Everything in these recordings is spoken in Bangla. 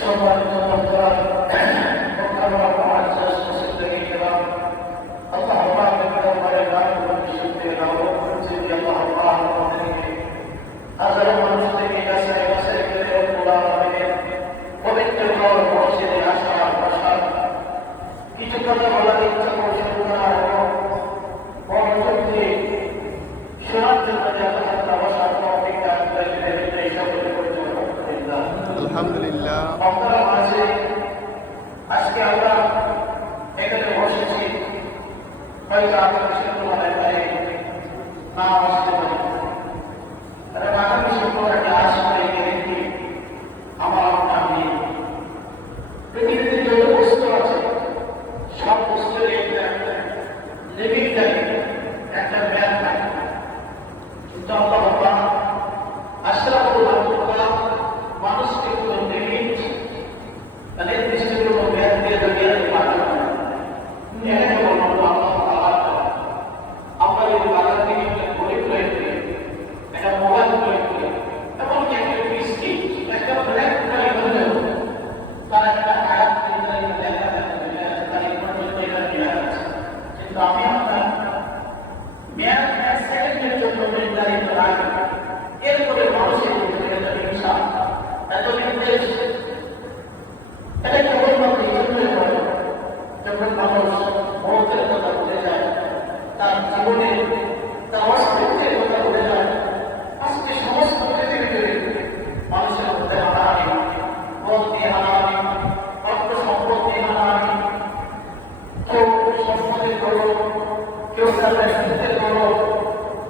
সম্মানিত বন্ধুরা, মক্কার মুআজ্জাজ মুসলিম কিরাম, আল্লাহ পাকের দরবারে লাখ কোটি শুকরিয়া ও খুশি আল্লাহ আমাদেরকে হাজারো মানুষ থেকে যাচাই বাছাই করে রব্বুল আলামিনের পবিত্র ঘর মসজিদে আসার প্রসাদ কিছু কথা বলার ইচ্ছা করছে শোনার এবং মনোযোগ দিয়ে শোনার জন্য যে আল্লাহ বসার তৌফিক দান করেছেন এই সকলে করতে আলহামদুলিল্লাহ। আপনারা মাঝে আজকে আমরা এখানে বসেছি, হয়তো আপনার শিল্পমানের বাইরে না আসতে পারি, আগামী শিল্পমানটা আসলে একটি আমার আপনার নেই। পৃথিবীতে যত বস্তু আছে সব বস্তুর একটা লিমিট থাকে, একটা ম্যাপ থাকে, কিন্তু আল্লাহ আশরাফুল মাখলুকাত মানুষকে কোনো লিমিট তাহলে নিশ্চিত কোনো ম্যাপ দিয়ে দুনিয়াতে পাঠানো এখানে বলবো আল্লাহ আমরা যদি বাজার থেকে একটা ঘড়ি ক্রয় করি, একটা মোবাইল ক্রয় করি, এমনকি একটা বিস্কিট, একটা ব্ল্যাক কালি হলেও তার একটা আয়াত নির্ধারিত লেখা আছে, তার পর্যন্ত এটা লেখা আছে, কিন্তু আমি আপনার ম্যাপ সেকেন্ডের জন্য নির্ধারিত রাখি। এরপরে মানুষের এটা হিংসা, এত নির্দেশ, এটা কেবলমাত্র এই জন্যই হয় যখন মানুষ মৌতের কথা বলে যায়, তার জীবনের তার অস্তিত্বের কথা বলে যায়। আজকে সমস্ত পৃথিবীতে মানুষের মধ্যে হানাহানি, মদ দিয়ে হানাহানি, অর্থ সম্পদ দিয়ে হানাহানি, কেউ সম্পদের গৌরব, কেউ তার ব্যক্তিত্বের গৌরব,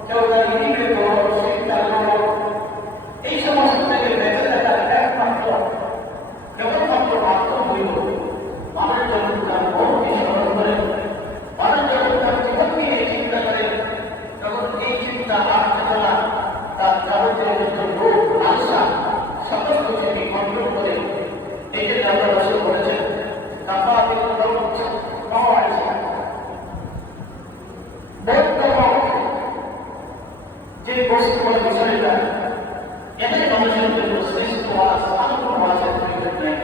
কেউ তার ইনিমের গৌরব, শিক্ষার গৌরব, এই সমস্ত থেকে বেঁচে থাকার একমাত্র কেবলমাত্র মাধ্যম হইল মানুষ যখন তার মনকে স্মরণ করে, মানুষ যখন তার জীবনকে নিয়ে চিন্তা করে, তখন এই চিন্তা আসতে চলা তার যাবতীয় যত রোগ আশা সকল কিছুকে কন্ট্রোল করে। এই যে আল্লাহ রাসূল বলেছেন যে বস্তুগুলো বিষয়টা এটাই মানুষের জন্য শ্রেষ্ঠ ওয়াজ, আনন্দ ওয়াজের প্রয়োজন নেই।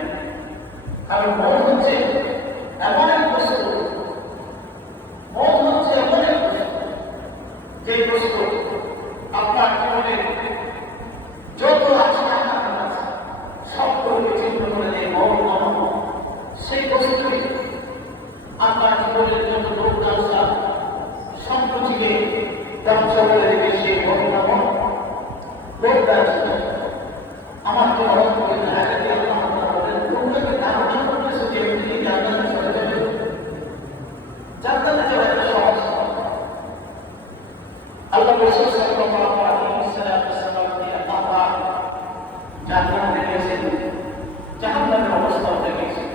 কারণ মন হচ্ছে এমন এক বস্তু, মন হচ্ছে এমন এক বস্তু যে বস্তু আপনার জীবনে যত আছে সবগুলোকে চিন্তা করে যে মন অনন্য, সেই বস্তুই আপনার জীবনের জন্য দুর্দশা সংকুচিকে ধ্বংস করে দেবে। সেই মন আমার তো অনেক ধারণা করতেছে যে তিনি জান্নাতে চলে যাবে, জান্নাতে যাওয়া একটা সহজ। আল্লাহ রাসূল সাল্লাল্লাহু আলাইহি ওয়াসাল্লাম আল্লাহ জান্নাতে দেখেছেন, জাহান্নামের অবস্থা দেখেছেন।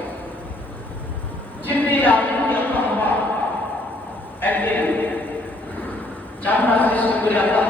জিবরিল আমিনকে আল্লাহ একদিন জান্নাত সৃষ্টি করে আল্লাহ